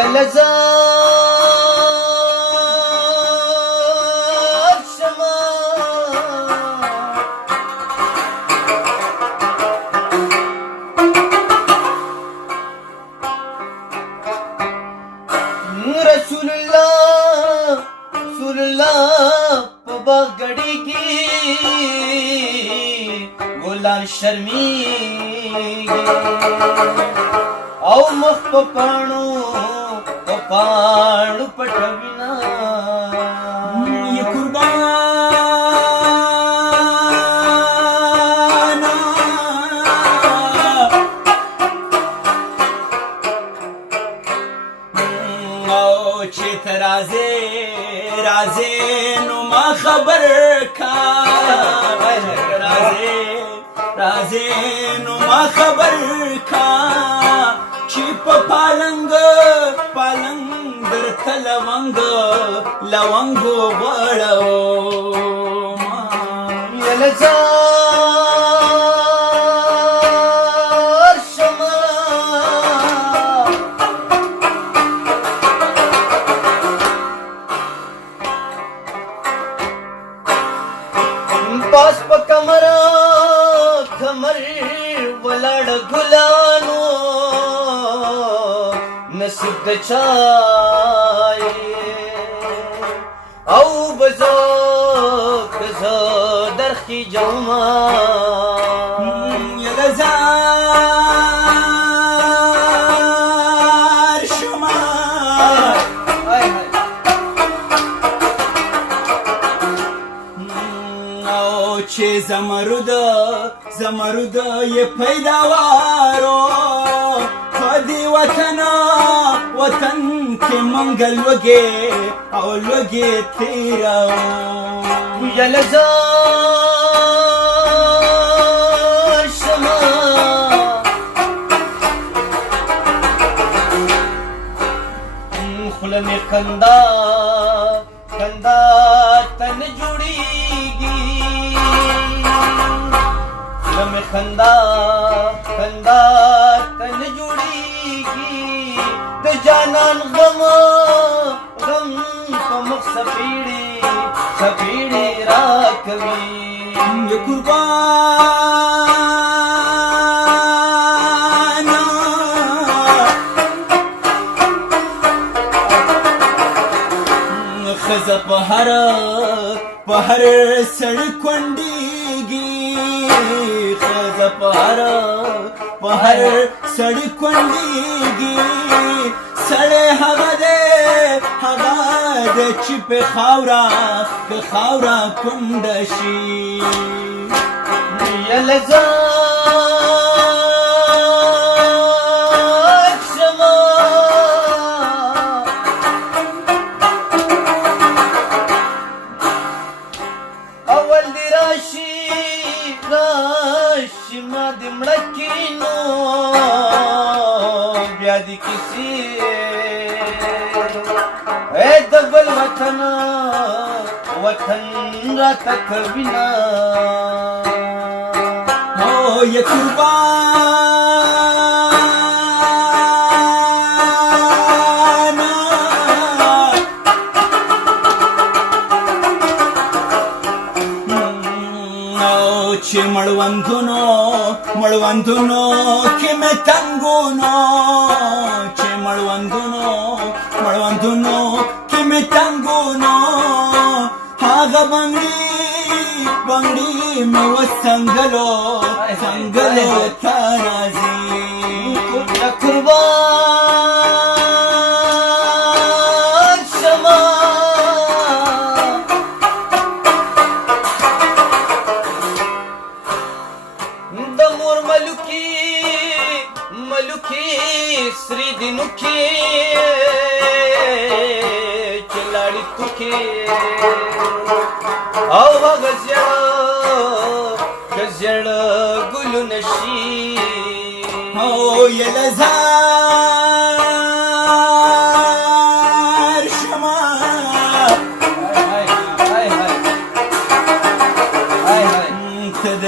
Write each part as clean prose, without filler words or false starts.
یلزار شما رسول الله په باغ ګډیږي ګلان شرمیږي او مخ په پاڼو پټوینا یا قربانا او چې ته راځې نو ما خبر کا راځې نو ما خبر کا چې په پالنګ درته لونګو غواړو یلزار شما پاس په کمر ولاړ ګلانو نصیب د چای او بزا درخی جوما یلزار شما او چې زمرد یې پیداوارو دی وطن کې منګل لوګي او لوګي تیراو یلزار شما خوله مې کندا تن جوړیږي خوله مې کندا تن جوړیږي د جانان غم په مخ سپیړي راکوي یا قربانا خزه په هر سړی کونډیږي خزه په هر سړی کونډیږي سړی هغه دی چې په خاوره کونډه شي یلزار شما اول دی راشي ما دې مړه کینو بیا دې کیسې اے د بل وطن راته کوینا او یا قربانا او چې مړوندونو کې مې تنګونو چې مړوندونو کې مې تنګونو هغه بنګړي مې وسنګلو تا راځي یا قربان شما د مور ملوکی سری دینو کې چلاړی تو کې او غزړ ګلو نشي او یلزار شما ته د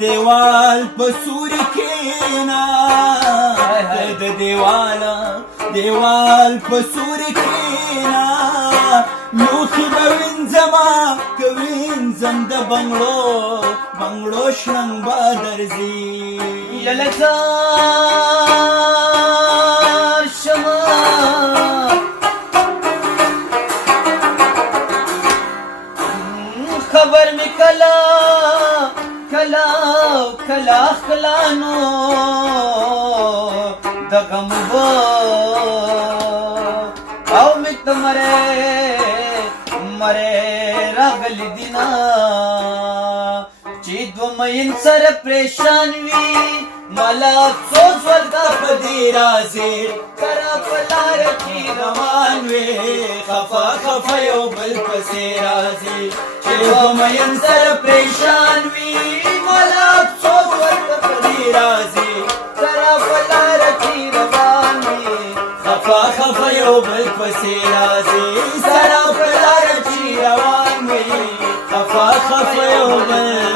دیوال په سوري کېنا د دیوال دیوال په سوري کښېنه لوښي به وینځمه که وینځم د بنګړو شرنګ به درځي للزار شما خبر می کلا خلانو د غم او می مره راغلی دینا چې دو مین سره پریشان وي مالا څوز ورته په دې راځي کرا پلار کی روان وي خفا یو بل پسې راځي چې دو مین سره پریشان وي مالا څوز ورته په دې راځي کرا پلار کی روان وي خفا یو بل پسې راځي سره په لار چې روان وي خفا یو بل